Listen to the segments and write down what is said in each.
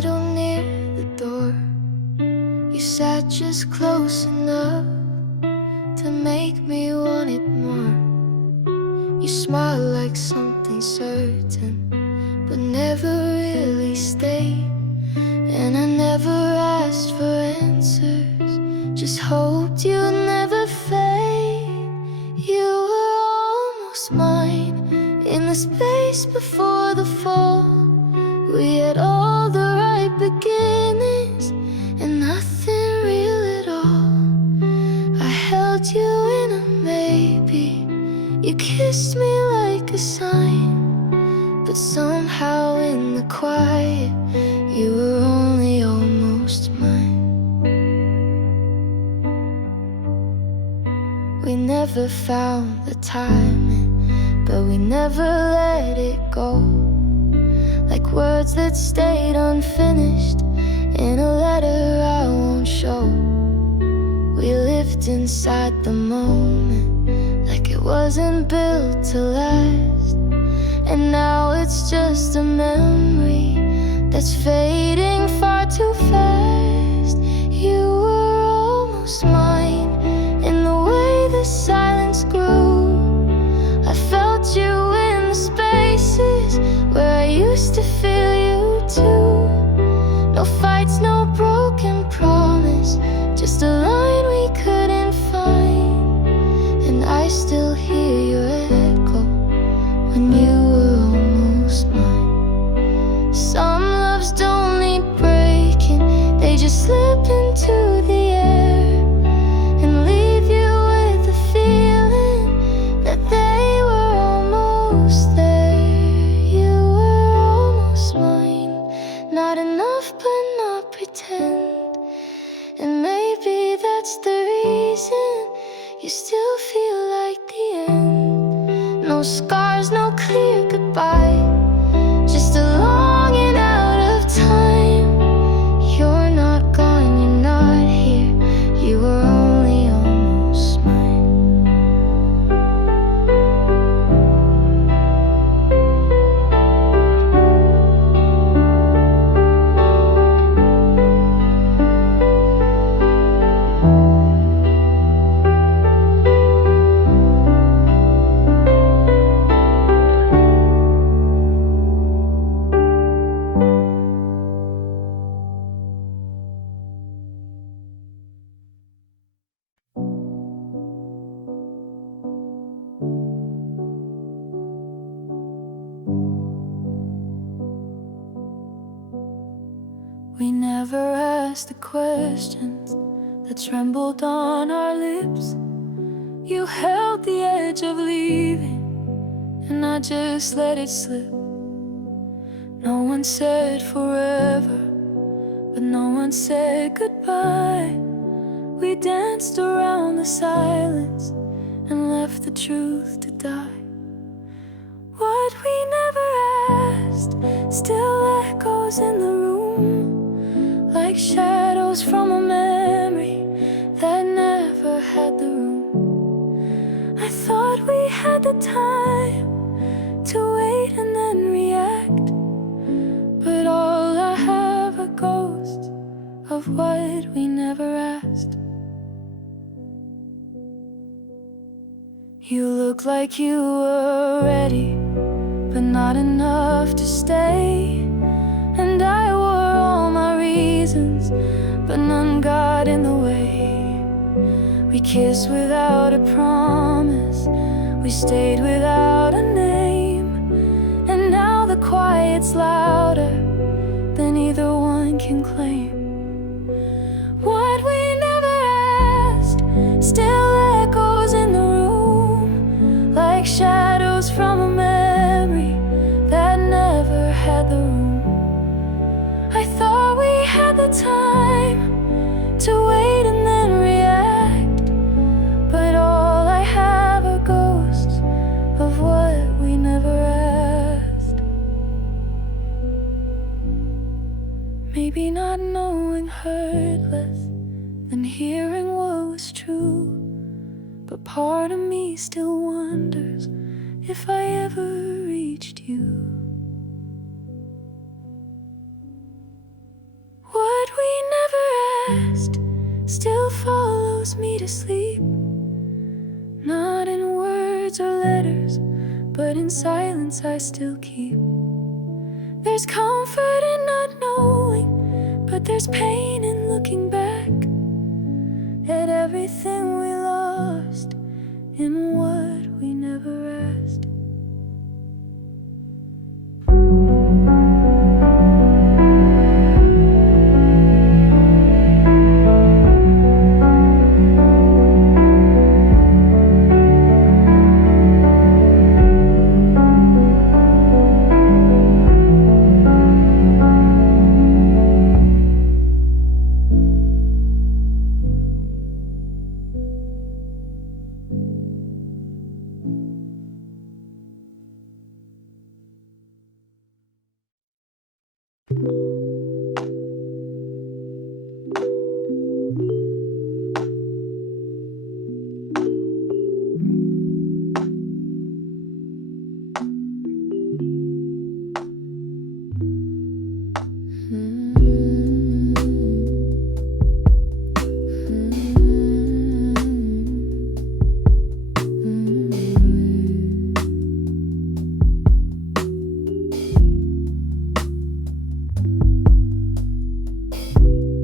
shadow near the door. You sat just close enough to make me want it more. You smiled like something certain, but never really stayed. And I never asked for answers, just hoped you'd never fade. You were almost mine in the space before the fall. We had all the right beginnings and nothing real at all. I held you in a maybe, you kissed me like a sign, but somehow in the quiet you were only almost mine. We never found the timing, but we never let it go. Like words that stayed unfinished in a letter I won't show. We lived inside the moment like it wasn't built to last. And now it's just a memory that's fading far too fast. You were almost mine in the way the silence grew. I felt you in the spaces where I used to feel you too. No fights, no broken promise, just a line we couldn't find. And I still hear your echo when you were almost mine. Some loves don't need breaking, they just slip into the air and leave you with the feeling that they were almost there. You were almost mine, not enough but not pretend. And maybe that's the reason you still feel like the end. No scars, no clear goodbye, just a longing out of time. You're not gone, you're not here, you were only almost mine. We never asked the questions that trembled on our lips. You held the edge of leaving, and I just let it slip. No one said forever, but no one said goodbye. We danced around the silence and left the truth to die. What we never asked still echoes in the room, like shadows from a memory that never had the room. I thought we had the time to wait and then react, but all I have are ghosts of what we never asked. You look like you were ready, but not enough to stay. And I wore all my reasons, but none got in the way. We kissed without a promise, we stayed without a name. And now the quiet's louder than either one can claim. What we never asked still echoes in the room, like shadows from a memory that never had the room. I thought we had the time to wait and then react, but all I have are ghosts of what we never asked. Maybe not knowing hurt less than hearing what was true, but part of me still wonders if I ever reached you. past still follows me to sleep. Not in words or letters, but in silence I still keep. There's comfort in not knowing, but there's pain in looking back at everything we lost in what we never asked.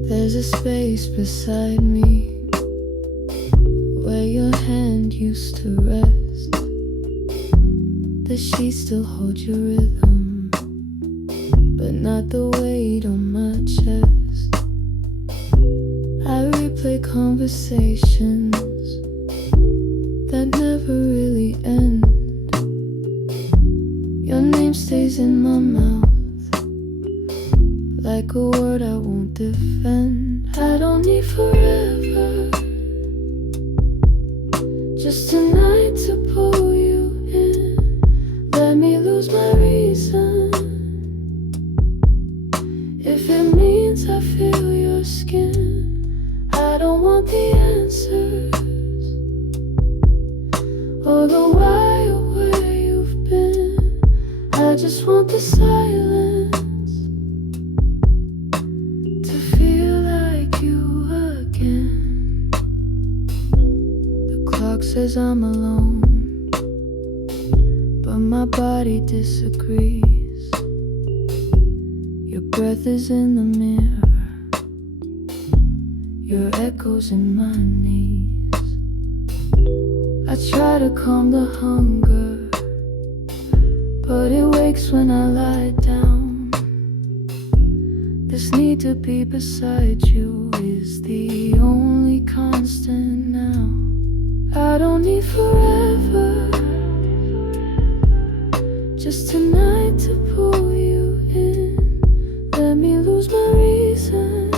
There's a space beside me where your hand used to rest. The sheets still hold your rhythm, but not the weight on my chest. I replay conversations that never really end. Your name stays in my mouth like a word I won't defend. I don't need forever, just tonight to pull you in. Let me lose my reason if it means I feel your skin. I don't want the answers or the why or where you've been. I just want the silence. Says I'm alone, but my body disagrees. Your breath is in the mirror, your echo's in my knees. I try to calm the hunger, but it wakes when I lie down. This need to be beside you is the only constant now. I don't need forever, just tonight to pull you in. Let me lose my reason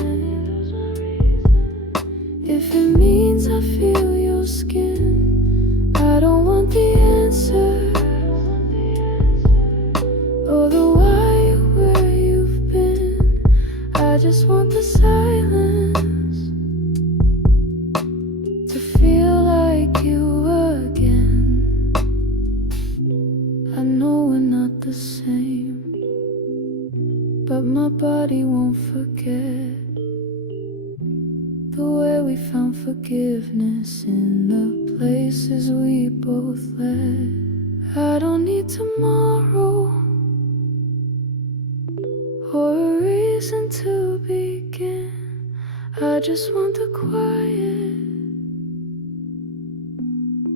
if it means I feel your skin. I don't want the answer or the why or where you've been. I just want the silence to feel like you again. I know we're not the same, but my body won't forget the way we found forgiveness in the places we both led. I don't need tomorrow or a reason to begin. I just want the quiet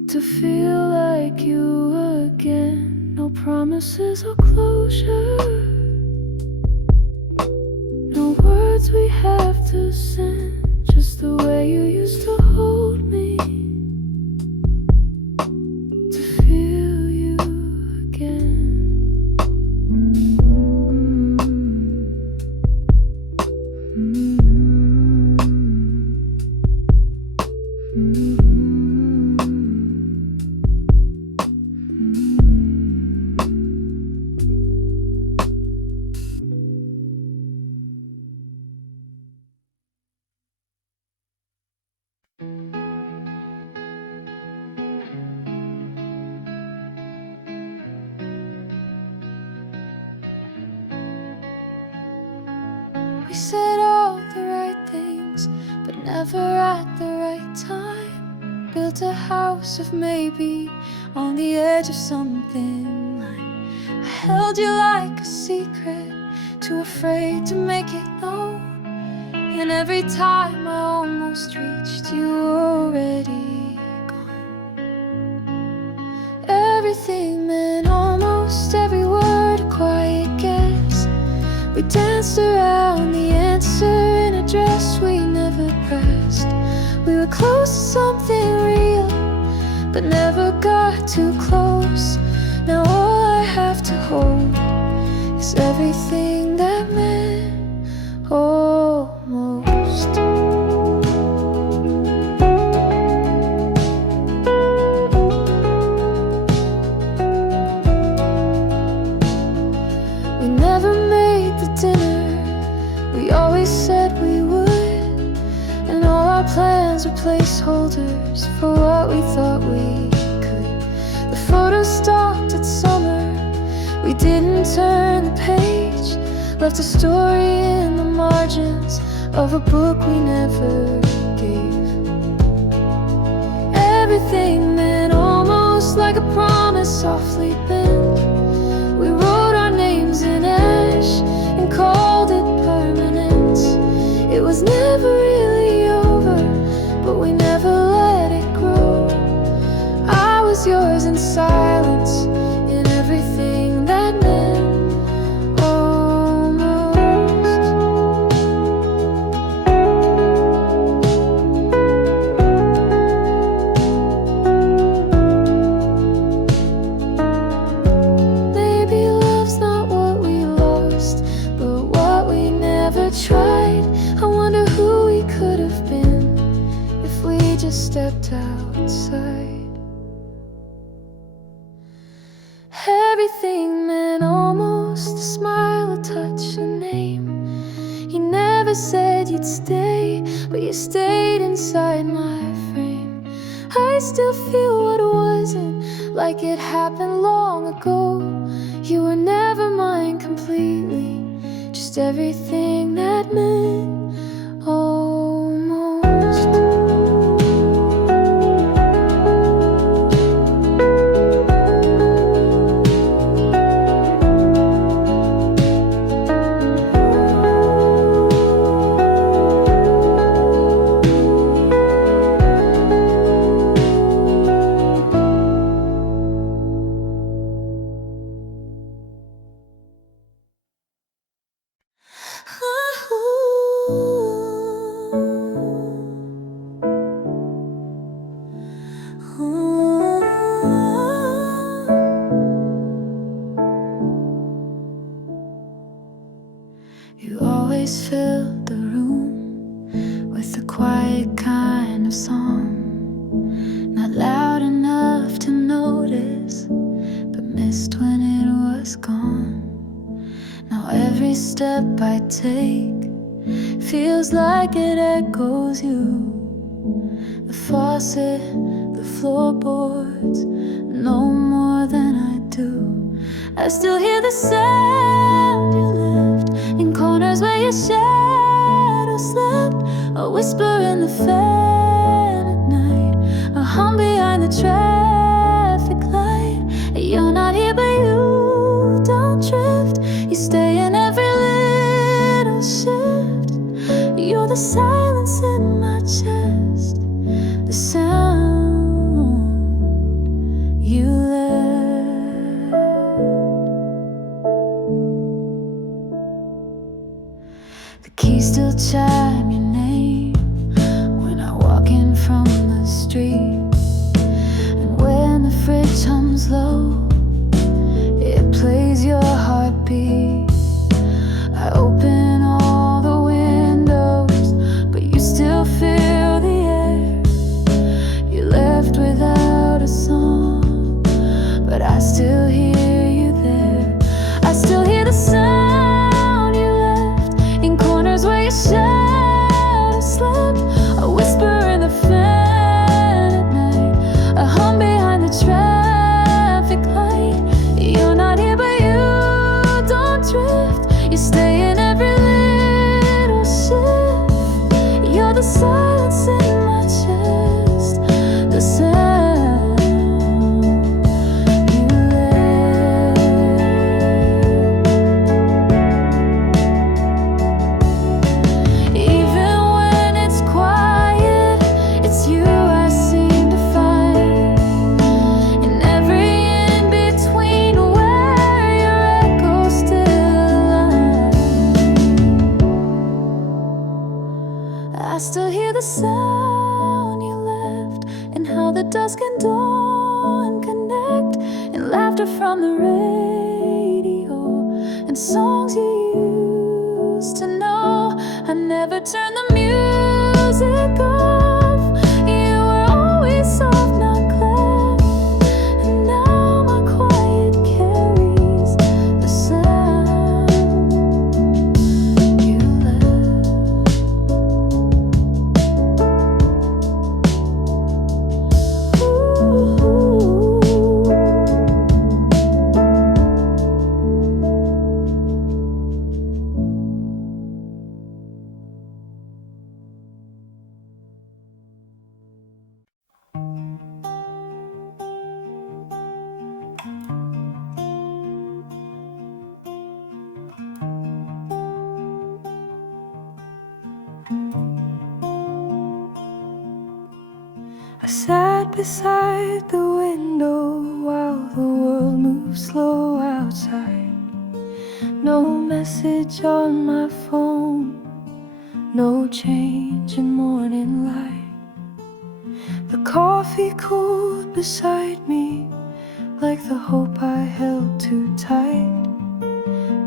to feel like you again. No promises or closure, no words we have to send, just the way you used to hold me, to feel you again. We said all the right things, but never at the right time. Built a house of maybe on the edge of something. I held you like a secret, too afraid to make it known. And every time I almost reached, you were already gone. Everything meant almost every word a quiet guess. We danced around the answer in a dress we never pressed. We were close to something real, but never got too close. Now all I have to hold is everything that meant almost. We never made the dinner we always said we would, and all our plans were placeholders for what we thought we could. The photos stopped at summer, we didn't turn the page, left a story in the margins of a book we never gave. Everything meant almost like a promise softly bent. We wrote our names in ash and called it permanence. It was never really over, but we never let it grow. I was yours in silence, in everything that meant tried. I wonder who we could have been if we just stepped outside. Everything meant almost a smile, a touch, a name. You never said you'd stay, but you stayed inside my frame. I still feel what wasn't, like it happened long ago. You were never mine completely, just everything that meant almost. You always filled the room with a quiet kind of song, not loud enough to notice, but missed when it was gone. Now every step I take feels like it echoes you. The faucet, the floorboards, no more than I do. I still hear the sound you left in corners where your shadow slept. A whisper in the fan at night, a hum behind the traffic light. You're not here but you don't drift, you stay in every little shift. You're the silence in my chest, the sound you left. The keys still chime your name when I walk in from the street. And when the fridge hums low, it plays your heartbeat. I open all the windows, but you still fill the air. You left without a song, but I still hear you there. I still hear the sound you left in corners where your shadow slept. A whisper in the fan at night, a hum behind the traffic light. I still hear the sound you left, and how the dusk and dawn connect, and laughter from the radio, and songs you used to know. I never turned the music off. You were always soft, not cleft, and now my quiet carries the sound you left. I sat beside the window while the world moved slow outside. No message on my phone, no change in morning light. The coffee cooled beside me like the hope I held too tight.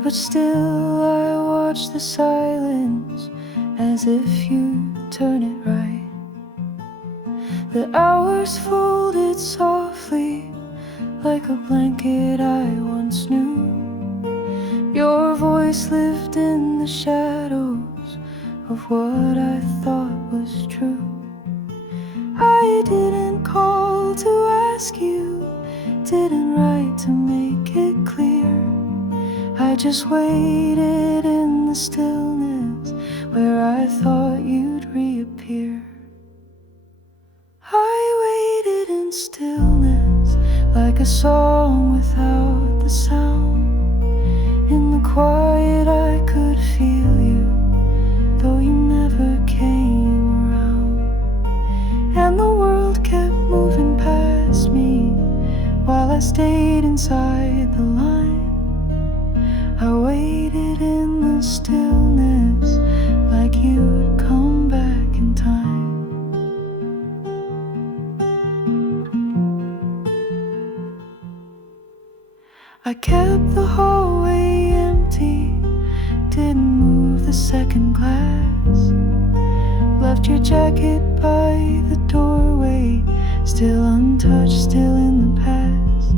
But still I watch the silence as if you turn it right. The hours folded softly like a blanket I once knew. Your voice lived in the shadows of what I thought was true. I didn't call to ask you, didn't write to make it clear. I just waited in the stillness where I thought you'd reappear. I waited in stillness like a song without the sound. In the quiet I could feel you, though you never came around. And the world kept moving past me while I stayed inside the line. I waited in the stillness like you'd come back in time. I kept the hallway empty, didn't move the second glass. Left your jacket by the doorway, still untouched, still in the past.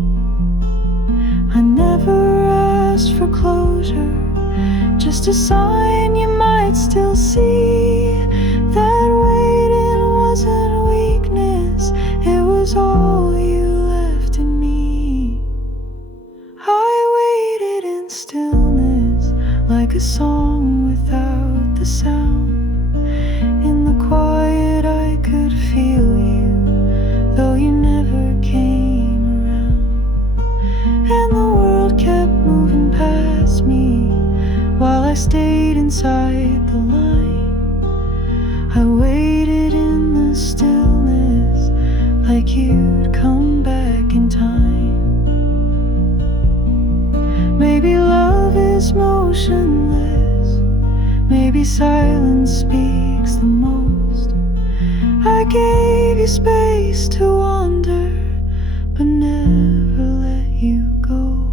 I never asked for closure, just a sign you might still see. That waiting wasn't weakness, it was all you left in me. I waited in stillness like a song without the sound. In the quiet I could feel you, though you never came around. And the world kept moving past me while I stayed inside the line. I waited in the stillness like you'd come back in time. Maybe love is motionless, maybe silence speaks the most. I gave you space to wander, but never let you go.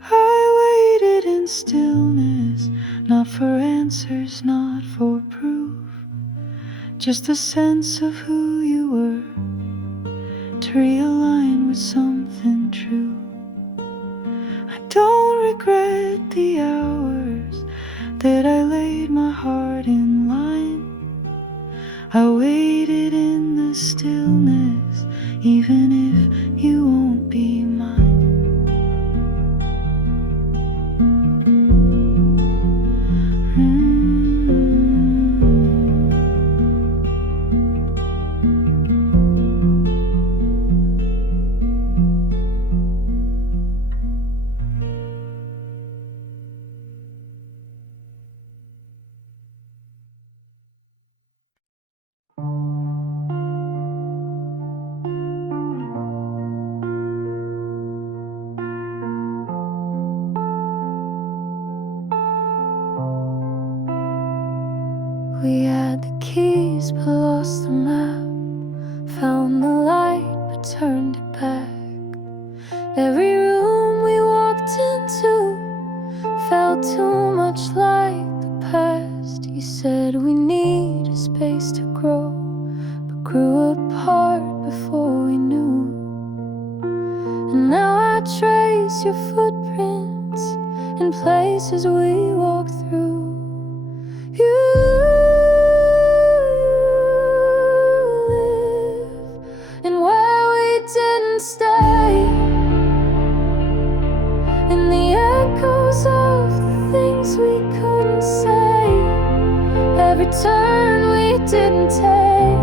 I waited in stillness, not for answers, not for proof, just a sense of who you were, to realign with something true. I don't regret the hours that I laid my heart in line. I waited in the stillness, even if you won't be mine. We had the keys but lost the map, found the light but turned it back. Every room we walked into felt too much like the past. You said we need a space to grow, but grew apart before we knew. And now I trace your footprints in places we walked through. You live in where we didn't stay, in the echoes of the things we couldn't say, every turn we didn't take,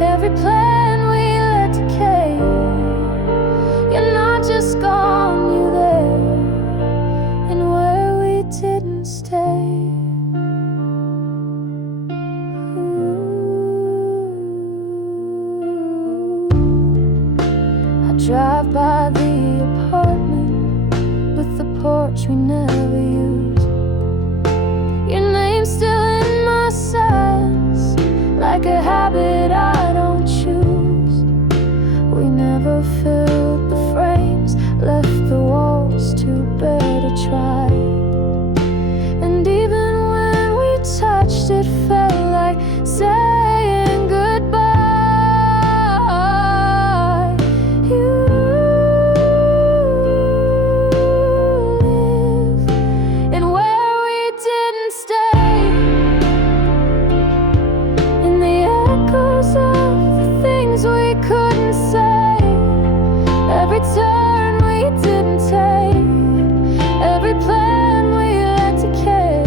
every plan we let decay. You're not just gone, you're there, in where we didn't stay. Drive by the apartment with the porch we never used. Your name's still in my sights, like a habit I don't choose. We never filled the frames, left the walls too bare to try. And even when we touched, it felt like saying goodbye. Every turn we didn't take, every plan we let decay.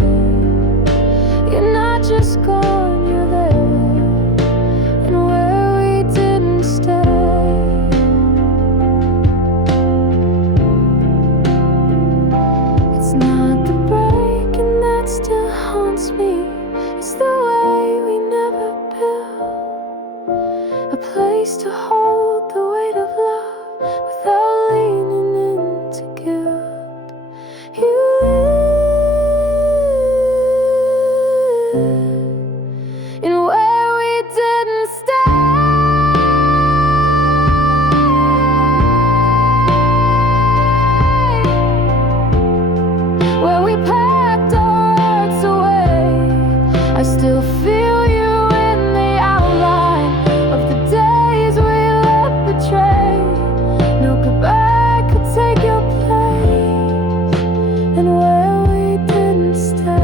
You're not just gone, you're there, and where we didn't stay. It's not the breaking that still haunts me, it's the way we never built a place to hold the weight of love without leaning into guilt. You live in where we didn't stay, where we packed our hearts away. I still feel you in the outline of the days we let betray. No goodbye could take your place, and where we didn't stay.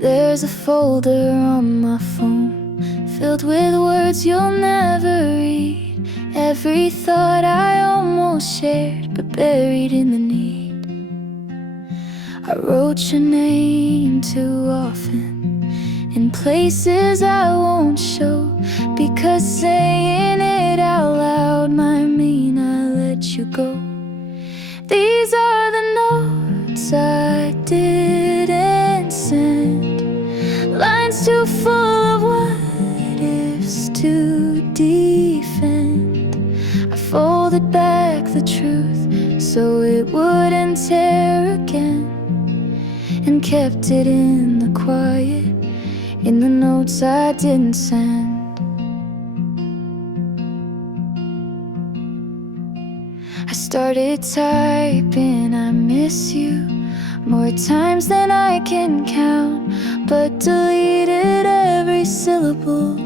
There's a folder on my phone filled with words you'll never read. Every thought I almost shared, but buried in the need. I wrote your name too often in places I won't show, because saying it out loud might mean I let you go. These are the notes I didn't send, lines too full of what ifs to defend. I folded back the truth so it wouldn't tear again, and kept it in the quiet, in the notes I didn't send. I started typing I miss you more times than I can count, but deleted every syllable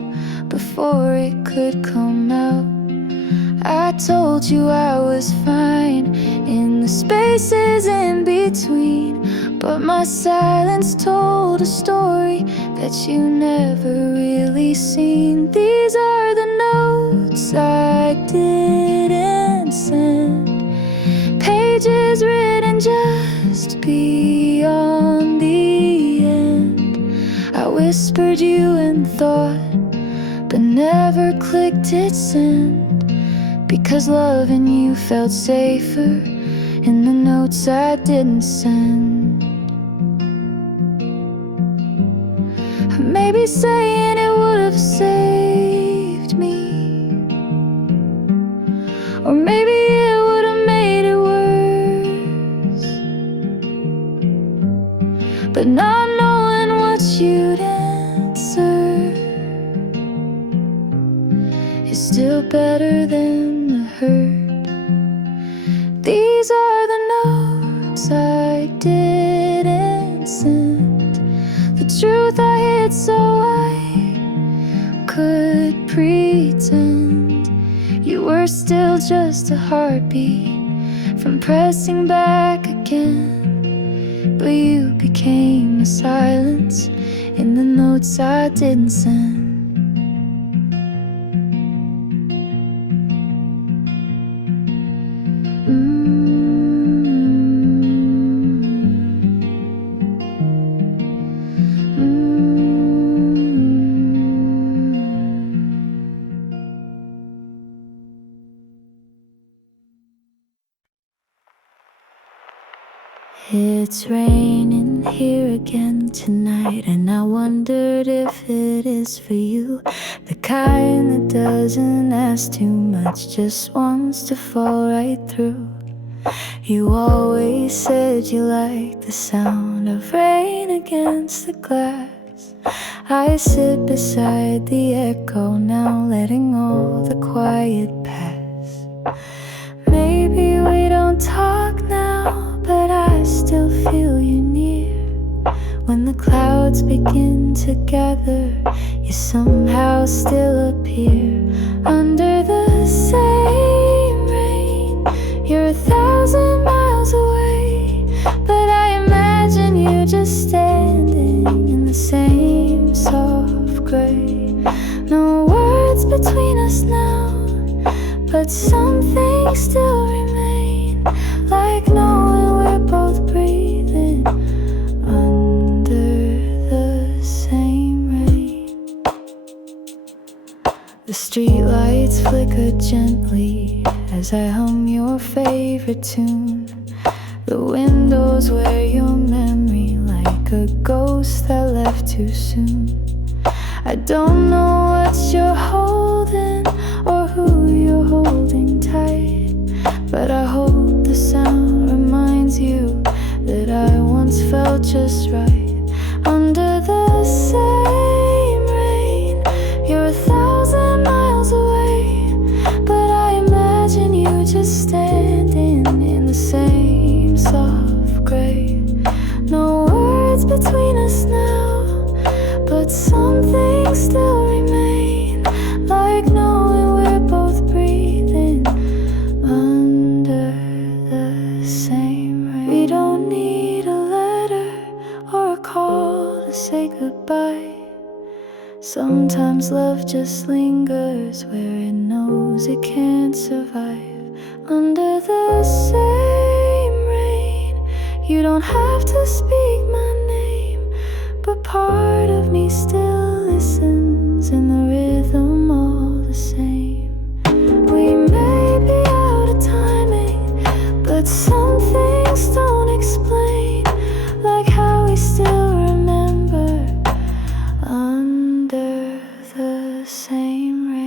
before it could come out. I told you I was fine in the spaces in between, but my silence told a story that you never really seen. These are the notes I didn't send, pages written just beyond the end. whispered you in thought, but never clicked it send, because loving you felt safer in the notes I didn't send. Maybe saying it would have saved me, or maybe it would have made it worse. But not knowing what you'd answer is still better than the hurt. These are the notes I didn't send, the truth I hid so I could pretend you were still just a heartbeat from pressing back again. But you became a silence in the notes I didn't send. It's raining here again tonight, and I wondered if it is for you, the kind that doesn't ask too much, just wants to fall right through. You always said you liked the sound of rain against the glass. I sit beside the echo now, letting all the quiet pass. Maybe we don't talk now, but I still feel you near. When the clouds begin to gather, you somehow still appear. Under the same rain, you're 1,000 miles away, but I imagine you just standing in the same soft gray. No words between us now, but some things still remain, like knowing we're both breathing under the same rain. The streetlights flicker gently as I hum your favorite tune. The windows wear your memory like a ghost that left too soon. I don't know what you're holding or who you're holding tight, but I hope the sound reminds you that I once felt just right. Under the same rain, you're 1,000 miles away, but I imagine you just standing in the same soft gray. No words between us now, but some things still remain, like knowing we're both breathing under the same rain. We don't need a letter or a call to say goodbye. Sometimes love just lingers where it knows it can't survive. Under the same rain, you don't have to speak my name, but part of me still listens in the rhythm all the same. We may be out of timing, but some things don't explain, like how we still remember under the same rain.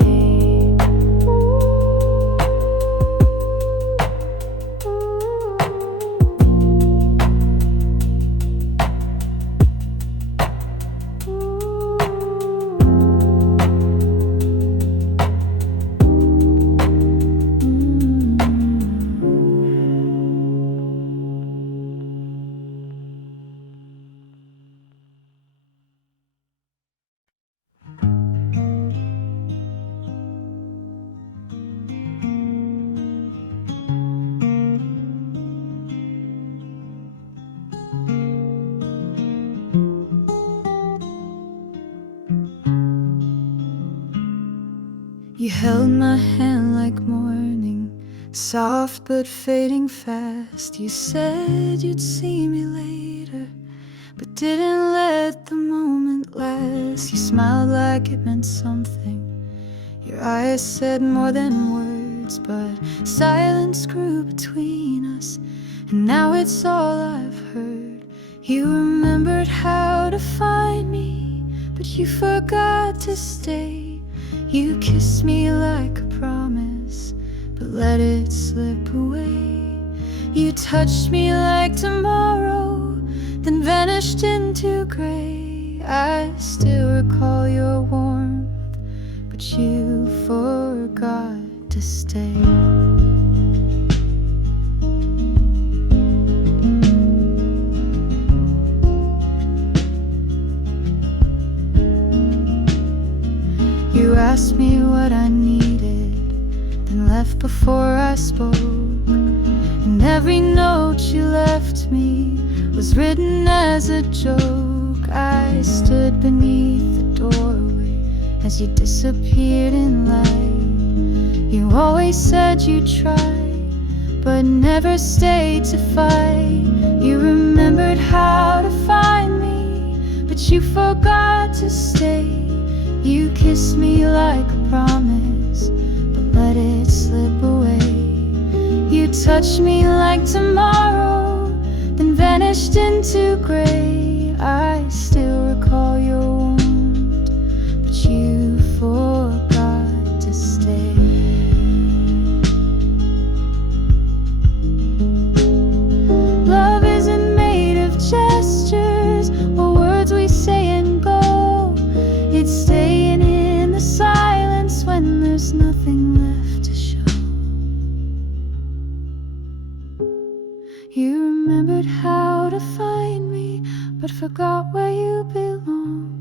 You held my hand like morning, soft but fading fast. You said you'd see me later, but didn't let the moment glass. You smiled like it meant something. Your eyes said more than words, but silence grew between us, and now it's all I've heard. You remembered how to find me, but you forgot to stay. You kissed me like a promise, but let it slip away. You touched me like tomorrow, then vanished into gray. I still recall your warmth, but you forgot to stay. You asked me what I needed, then left before I spoke. And every note you left me was written as a joke. I stood beneath the doorway as you disappeared in light. You always said you'd try, but never stayed to fight. You remembered how to find me, but you forgot to stay. You kissed me like a promise, but let it slip away. You touched me like tomorrow, then vanished into gray. I still recall your warmth, but you forgot to stay. Love isn't made of gestures or words we say and go. It's staying in the silence when there's nothing left to show. You remembered how to find me, but forgot where you belong.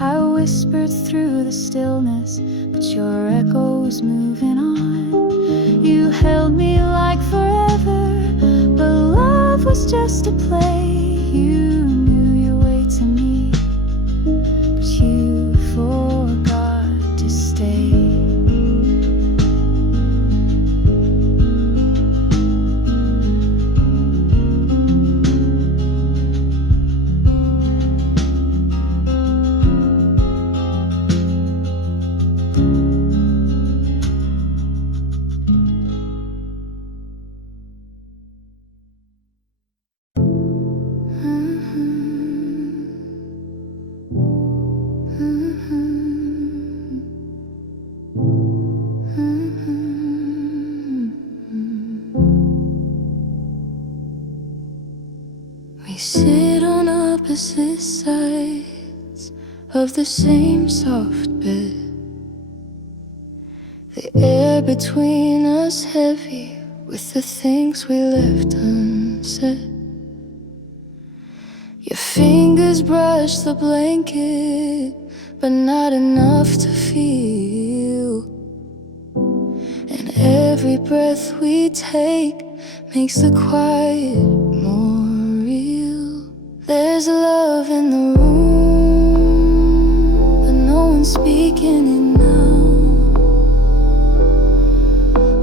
I whispered through the stillness, but your echo's moving on. You held me like forever, but love was just a play. You knew your way to me, but you forgot to stay. We sit on opposite sides of the same soft bed. The air between us heavy with the things we left unsaid. Your fingers brush the blanket, but not enough to feel. And every breath we take makes the quiet more real. There's love in the room, but no one's speaking it now.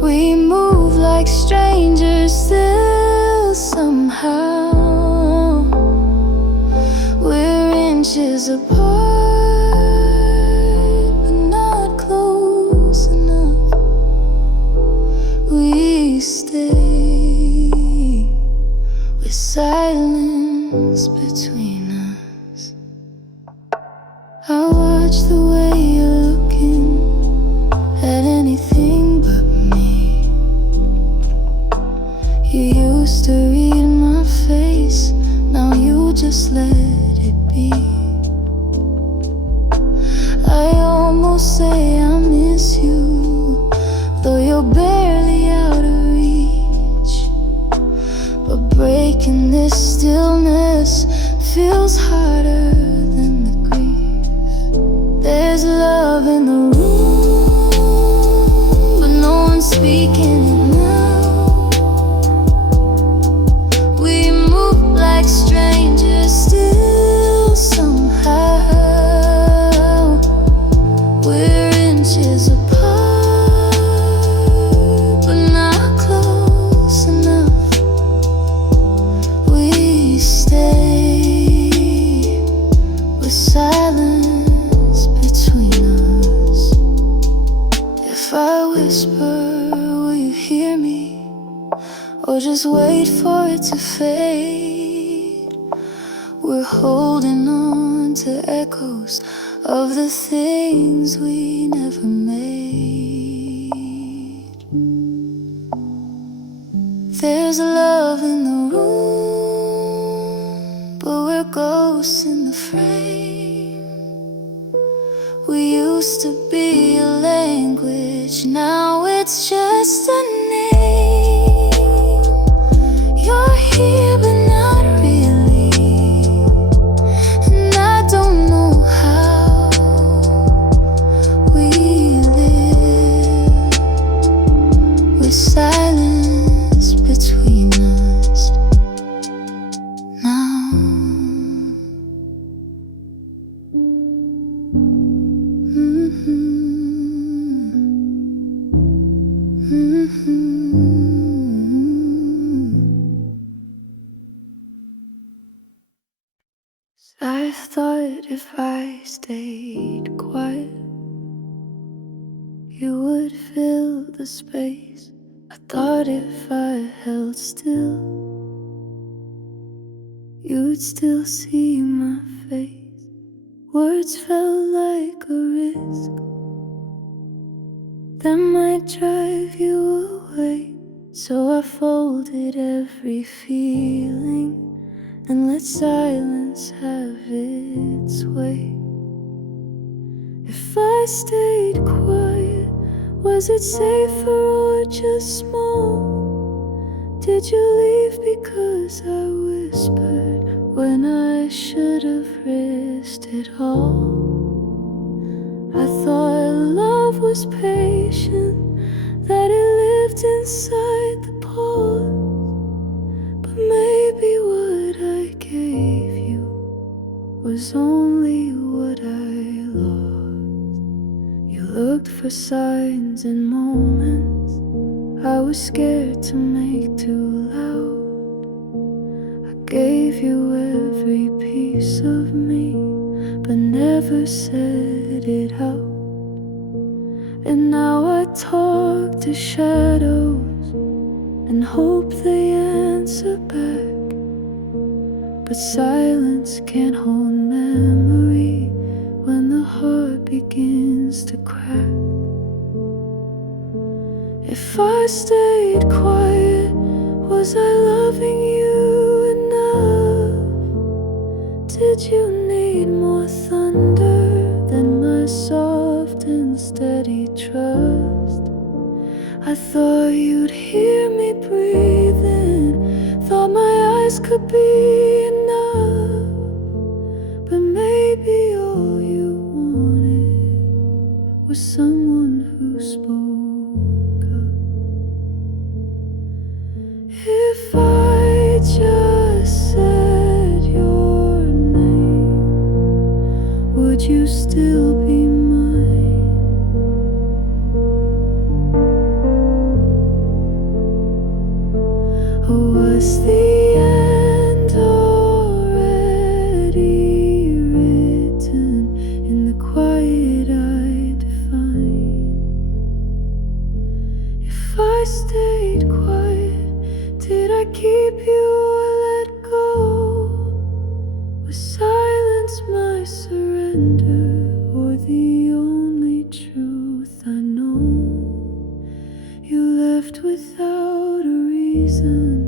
We move like strangers still somehow. We're inches apart, but not close enough. We stay with silence between us. I watch the way you're looking at anything but me. You used to read my face, now you just let it be. I almost say I miss you, though you're barely out of reach. But breaking this stillness feels harder than the grief. There's love in the room, but no one's speaking it now. We move like strangers still somehow. We're inches apart, but not close enough. We stay with silence holding on to echoes of the things we never made. There's love in the room, but we're ghosts in the frame. We used to be a language, now it's just a name. You're here but not really, and I don't know how we live with silence between us now. I thought if I stayed quiet, you would fill the space. I thought if I held still, you'd still see my face. Words felt like a risk that might drive you away. So I folded every feeling and let silence have its way. If I stayed quiet, was it safer or just small? Did you leave because I whispered when I should have risked it all? I thought love was patient, that it lived inside the pause. But maybe what I gave you was only what I lost. You looked for signs in moments I was scared to make too loud. I gave you every piece of me, but never said it out. And now I talk to shadows and hope they answer back. But silence can't hold memory when the heart begins to crack. If I stayed quiet, was I loving you enough? Did you need more thunder than my soft and steady trust? I thought you'd hear me breathing, thought my eyes could be enough. But maybe all you wanted was someone who spoke up. If I just said your name, would you still be mine? Or was the end already written in the quiet I defined? If I stayed quiet, did I keep you or let go? Was silence my surrender, or the only truth I know? You left without a reason,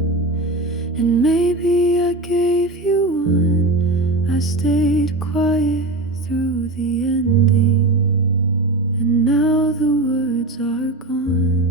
and maybe I gave you one. I stayed quiet through the ending, and now the words are gone.